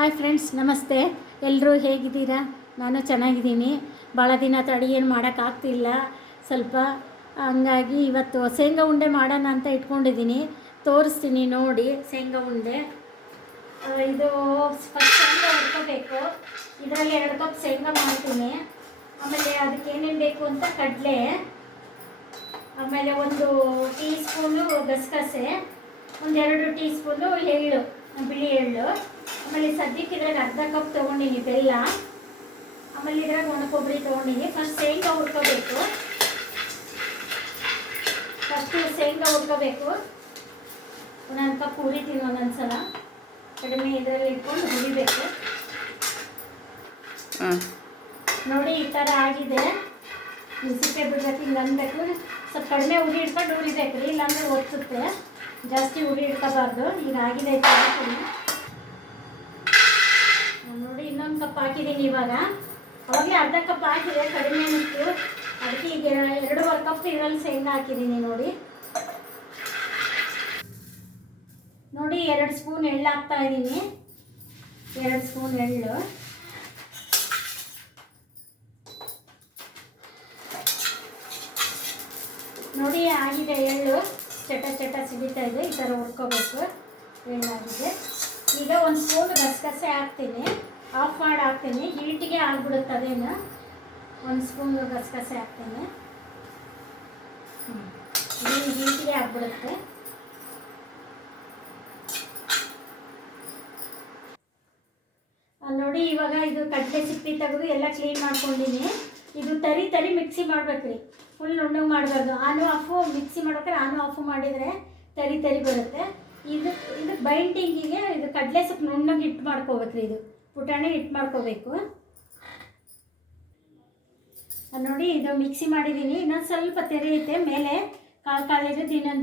Hi friends ನಮಸ್ತೆ. ಎಲ್ಲರೂ ಹೇಗಿದ್ದೀರಾ? ನಾನು ಚೆನ್ನಾಗಿದ್ದೀನಿ. ಭಾಳ ದಿನ ತಡಿ ಏನು ಮಾಡೋಕ್ಕಾಗ್ತಿಲ್ಲ ಸ್ವಲ್ಪ, ಹಂಗಾಗಿ ಇವತ್ತು ಶೇಂಗಾ ಉಂಡೆ ಮಾಡೋಣ ಅಂತ ಇಟ್ಕೊಂಡಿದ್ದೀನಿ. ತೋರಿಸ್ತೀನಿ ನೋಡಿ ಶೇಂಗಾ ಉಂಡೆ. ಇದು ಫಸ್ಟ್ ಶೇಂಗಾ ಹುರ್ಕೋಬೇಕು. ಇದರಲ್ಲಿ ಎರಡು ಕಪ್ ಶೇಂಗಾ ಮಾಡ್ತೀನಿ. ಆಮೇಲೆ ಅದಕ್ಕೆ ಏನೇನು ಬೇಕು ಅಂತ ಕಡಲೆ, ಆಮೇಲೆ ಒಂದು ಟೀ ಸ್ಪೂನು ಗಸಗಸೆ, ಒಂದೆರಡು ಟೀ ಸ್ಪೂನು ಎಳ್ಳು, ಬಿಳಿ ಎಳ್ಳು. ಆಮೇಲೆ ಸದ್ಯಕ್ಕೆ ಇದ್ರಾಗ ಅರ್ಧ ಕಪ್ ತೊಗೊಂಡಿನಿ ಬೆಲ್ಲ. ಆಮೇಲೆ ಇದ್ರಾಗ ಒಣ ಕೊಬ್ಬರಿ ತೊಗೊಂಡಿನಿ. ಫಸ್ಟ್ ಶೇಂಗಾ ಹುರ್ಕೋಬೇಕು. ಫಸ್ಟ್ ಶೇಂಗಾ ಹುರ್ಕೋಬೇಕು. ಒಂದೊಂದು ಕಪ್ ಹುರಿತೀನಿ ಒಂದೊಂದು ಸಲ ಕಡಿಮೆ ಇದರಲ್ಲಿ ಇಟ್ಕೊಂಡು ಹುರಿಬೇಕು. ನೋಡಿ ಈ ಥರ ಆಗಿದೆ. ಸಿಪ್ಪೆ ಬಿಡ್ಬೇಕು ಹಿಂಗೆ ಅನ್ಬೇಕು. ಸ್ವಲ್ಪ ಕಡಿಮೆ ಉರಿ ಇಟ್ಕೊಂಡು ಉರಿಬೇಕು ರೀ ಇಲ್ಲಾಂದ್ರೆ ಒತ್ತುತ್ತೆ. ಜಾಸ್ತಿ ಉರಿ ಇಟ್ಕೋಬಾರ್ದು ಈಗ ಆಗಿದೆ ಈ ಥರ. ನೋಡಿ, ಇನ್ನೊಂದು ಕಪ್ ಹಾಕಿದ್ದೀನಿ ಇವಾಗ. ಅವಾಗಲೇ ಅರ್ಧ ಕಪ್ ಹಾಕಿದೆ, ಕಡಿಮೆ ಇತ್ತು ಅದಕ್ಕೆ ಈಗ ಎರಡೂವರೆ ಕಪ್ ಇದರಲ್ಲಿ ಶೇಂಗಾ ಹಾಕಿದ್ದೀನಿ ನೋಡಿ. ನೋಡಿ, ಎರಡು ಸ್ಪೂನ್ ಎಳ್ಳು ಹಾಕ್ತಾ ಇದ್ದೀನಿ. ಎರಡು ಸ್ಪೂನ್ ಎಳ್ಳು. ನೋಡಿ, ಆಗಿದೆ ಎಳ್ಳು. ಚಟ ಚಟ ಸಿಗುತ್ತಾ ಇದೆ. ಈ ಥರ ಹುರ್ಕೋಬೇಕು. ಎಳ್ಳಾಗಿದೆ. ಈಗ ಒಂದು ಸ್ಪೂನ್ ಗಸಗಸೆ ಹಾಕ್ತೀನಿ. ಆಫ್ ಮಾಡಿ ಹಾಕ್ತೀನಿ. ಹೀಟಿಗೆ ಆಗ್ಬಿಡುತ್ತೆ ಅದೇನು? ಒಂದು ಸ್ಪೂನ್ ಗಸಗಸೆ ಹಾಕ್ತೀನಿ. ಹ್ಞೂ ಹೀಟಿಗೆ ಆಗ್ಬಿಡುತ್ತೆ. ನೋಡಿ ಇವಾಗ ಇದು ಕಡಲೆ ಸಿಪ್ಪಿ ತೆಗೆದು ಎಲ್ಲ ಕ್ಲೀನ್ ಮಾಡ್ಕೊಂಡಿನಿ. ಇದು ತರಿ ತರಿ ಮಿಕ್ಸಿ ಮಾಡ್ಬೇಕ್ರಿ. ಫುಲ್ ನುಣ್ಣಗೆ ಮಾಡಬಾರ್ದು. ಆನು ಆಫು ಮಿಕ್ಸಿ ಮಾಡ್ಬೇಕಾದ್ರೆ ಆನು ಆಫು ಮಾಡಿದರೆ ತರಿ ತರಿ ಬರುತ್ತೆ. ಇದು ಇದು ಬೈಂಡಿಂಗಿಗೆ ಇದು ಕಡಲೆ ಸೊಪ್ಪು ನುಣ್ಣಗೆ ಹಿಟ್ಟು ಮಾಡ್ಕೋಬೇಕ್ರಿ ಇದು. ಪುಟಾಣಿ ಹಿಟ್ಟು ಮಾಡ್ಕೋಬೇಕು. ನೋಡಿ ಇದು ಮಿಕ್ಸಿ ಮಾಡಿದ್ದೀನಿ ಇನ್ನೊಂದು ಸ್ವಲ್ಪ ತೆರೆಯುತ್ತೆ ಮೇಲೆ ಕಾಳು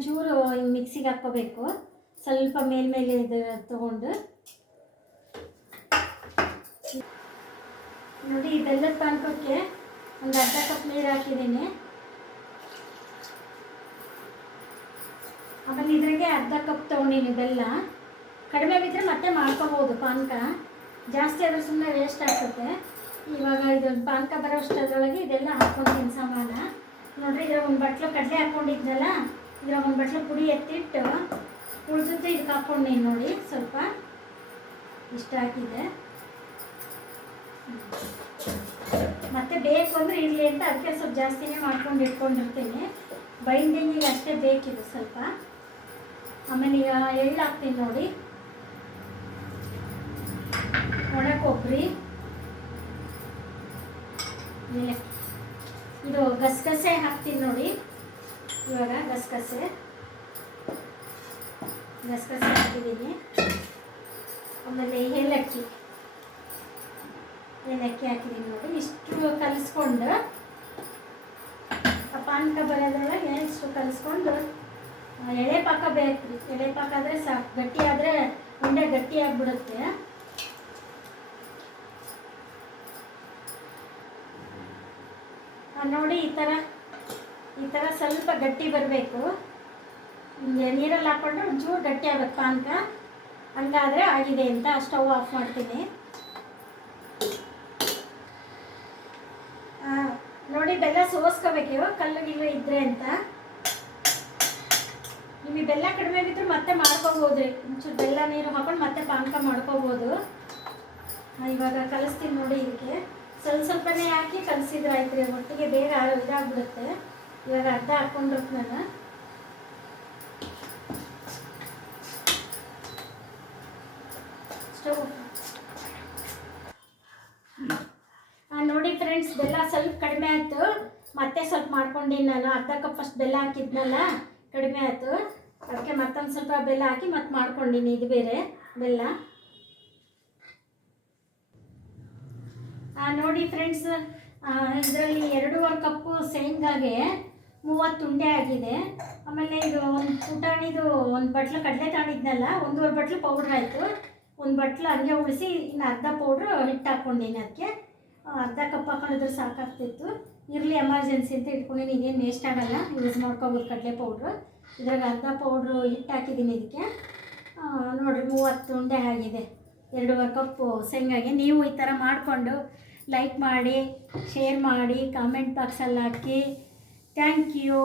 ಚೂರು ಹಿಂಗೆ ಮಿಕ್ಸಿಗೆ ಹಾಕ್ಕೋಬೇಕು. ಸ್ವಲ್ಪ ಮೇಲ್ಮೇಲೆ ಇದು ತೊಗೊಂಡು. ನೋಡಿ ಈ ಬೆಲ್ಲದ ಒಂದು ಅರ್ಧ ಕಪ್ ನೀರು ಹಾಕಿದ್ದೀನಿ ಆಮೇಲೆ ಇದ್ರಾಗೆ ಅರ್ಧ ಕಪ್ ತೊಗೊಂಡಿನಿ ಬೆಲ್ಲ. ಕಡಿಮೆ ಬಿದ್ದರೆ ಮತ್ತೆ ಮಾಡ್ಕೋಬೋದು ಪಾನಕ. ಜಾಸ್ತಿ ಆದರೆ ಸುಮ್ಮನೆ ವೇಸ್ಟ್ ಆಗ್ತದೆ. ಇವಾಗ ಇದು ಪಾನಕ ಬರೋಷ್ಟರೊಳಗೆ ಇದೆಲ್ಲ ಹಾಕ್ಕೊಂತೀನಿ ಸಾಮಾನ. ನೋಡ್ರಿ, ಇದ್ರಾಗ ಒಂದು ಬಟ್ಲು ಕಡಲೆ ಹಾಕ್ಕೊಂಡಿದ್ನಲ್ಲ ಇದ್ರಾಗ ಒಂದು ಬಟ್ಲು ಪುಡಿ ಎತ್ತಿಟ್ಟು ಉಳಿದದ್ದು ಇದಕ್ಕೆ ಹಾಕ್ಕೊಂಡಿನಿ ನೋಡಿ, ಸ್ವಲ್ಪ ಇಷ್ಟ ಹಾಕಿದೆ ಮತ್ತೆ ಬೇಕು ಅಂದರೆ ಇರಲಿ ಅಂತ ಅದಕ್ಕೆ ಸ್ವಲ್ಪ ಜಾಸ್ತಿನೇ ಮಾಡ್ಕೊಂಡು ಇಟ್ಕೊಂಡಿರ್ತೀನಿ. ಬೈಂಡಿಂಗಿಗೆ ಅಷ್ಟೇ ಬೇಕಿದೆ ಸ್ವಲ್ಪ. ಆಮೇಲೆ ಈಗ ಎಳ್ಳು ಹಾಕ್ತೀನಿ ನೋಡಿ. ಒಣ ಕೊಬ್ಬರಿ. ಇದು ಗಸಗಸೆ ಹಾಕ್ತೀನಿ ನೋಡಿ. ಇವಾಗ ಗಸಗಸೆ. ಗಸಗಸೆ ಹಾಕಿದ್ದೀನಿ. ಆಮೇಲೆ ಏಲಕ್ಕಿ. ಏಲಕ್ಕಿ ಹಾಕಿದ್ದೀನಿ ನೋಡಿ. ಇಷ್ಟು ಕಲಿಸ್ಕೊಂಡು ಪಾನಕ ಬರೋದ್ರೊಳಗೆ ಇಷ್ಟು ಕಲಿಸ್ಕೊಂಡು ಎಳೆ ಪಾಕ ಬೇಕು ಎಳೆ ಪಾಕ ಆದರೆ ಸಾಕು. ಗಟ್ಟಿ ಆದರೆ ಉಂಡೆ ಗಟ್ಟಿ ಆಗಿಬಿಡುತ್ತೆ. ನೋಡಿ ಈ ಥರ ಈ ಥರ ಸ್ವಲ್ಪ ಗಟ್ಟಿ ಬರಬೇಕು. ನೀರಲ್ಲಿ ಹಾಕ್ಕೊಂಡ್ರೆ ಒಂಚೂರು ಗಟ್ಟಿ ಆಗುತ್ತೆ ಪಾನಕ ಹಂಗಾದರೆ ಆಗಿದೆ ಅಂತ ಸ್ಟವ್ ಆಫ್ ಮಾಡ್ತೀನಿ. ನೋಡಿ ಬೆಲ್ಲ ಸೋಸ್ಕೋಬೇಕು ಕಲ್ಲು ಗಿಲ್ಲು ಇದ್ರೆ ಅಂತ. ನಿಮಗೆ ಬೆಲ್ಲ ಕಡಿಮೆ ಬಿದ್ದರೆ ಮತ್ತೆ ಮಾಡ್ಕೋಬೋದು. ರೀ ಒಂಚೂರು ಬೆಲ್ಲ ನೀರು ಹಾಕೊಂಡು ಮತ್ತೆ ಪಾನಕ ಮಾಡ್ಕೋಬೋದು. ಇವಾಗ ಕಲಿಸ್ತೀನಿ ನೋಡಿ ಇದಕ್ಕೆ. ಸ್ವಲ್ಪ ಸ್ವಲ್ಪನೇ ಹಾಕಿ ಕಲಸಿದ್ರೆ ಆಯ್ತು ರೀ ಒಟ್ಟಿಗೆ ಬೇಗ ಇದಾಗ್ಬಿಡುತ್ತೆ. ಇವಾಗ ಅರ್ಧ ಹಾಕ್ಕೊಂಡಿರ್ತ ನಾನು ನೋಡಿ ಫ್ರೆಂಡ್ಸ್, ಬೆಲ್ಲ ಸ್ವಲ್ಪ ಕಡಿಮೆ ಆಯಿತು. ಮತ್ತೆ ಸ್ವಲ್ಪ ಮಾಡ್ಕೊಂಡಿನಿ ನಾನು. ಅರ್ಧ ಕಪ್ ಅಷ್ಟು ಬೆಲ್ಲ ಹಾಕಿದ್ನಲ್ಲ, ಕಡಿಮೆ ಆಯಿತು. ಅದಕ್ಕೆ ಮತ್ತೊಂದು ಸ್ವಲ್ಪ ಬೆಲ್ಲ ಹಾಕಿ ಮತ್ತೆ ಮಾಡ್ಕೊಂಡಿನಿ, ಇದು ಬೇರೆ ಬೆಲ್ಲ. ನೋಡಿ ಫ್ರೆಂಡ್ಸ್ ಇದರಲ್ಲಿ ಎರಡೂವರೆ ಕಪ್ಪು ಶೇಂಗಾಗೆ ಮೂವತ್ತು ಉಂಡೆ ಆಗಿದೆ. ಆಮೇಲೆ ಇದು ಒಂದು ಪುಟಾಣಿದು ಒಂದು ಬಟ್ಲು ಕಡಲೆ ತಾಣಿದ್ನಲ್ಲ ಒಂದೂವರೆ ಬಟ್ಲು ಪೌಡ್ರ್ ಆಯಿತು. ಒಂದು ಬಟ್ಲು ಹಂಗೆ ಉಳಿಸಿ ಇನ್ನು ಅರ್ಧ ಪೌಡ್ರು ಹಿಟ್ಟು ಹಾಕ್ಕೊಂಡಿನಿ ಅದಕ್ಕೆ. ಅರ್ಧ ಕಪ್ ಹಾಕೊಂಡಿದ್ರೆ ಸಾಕಾಗ್ತಿತ್ತು. ಇರಲಿ ಎಮರ್ಜೆನ್ಸಿ ಅಂತ ಇಟ್ಕೊಂಡಿನಿ, ಇದೇನು ವೇಸ್ಟ್ ಆಗಲ್ಲ ಯೂಸ್ ಮಾಡ್ಕೋಬೋದು ಕಡಲೆ ಪೌಡ್ರು ಇದ್ರಾಗ ಅರ್ಧ ಪೌಡ್ರು ಹಿಟ್ಟು ಹಾಕಿದ್ದೀನಿ ಇದಕ್ಕೆ. ನೋಡಿರಿ ಮೂವತ್ತು ಉಂಡೆ ಆಗಿದೆ. ಎರಡೂವರೆ ಕಪ್ಪು ಶೇಂಗಾಗೆ. ನೀವು ಈ ಥರ ಮಾಡಿಕೊಂಡು ಲೈಕ್ ಮಾಡಿ ಶೇರ್ ಮಾಡಿ ಕಾಮೆಂಟ್ ಬಾಕ್ಸಲ್ಲಿ ಹಾಕಿ. Thank you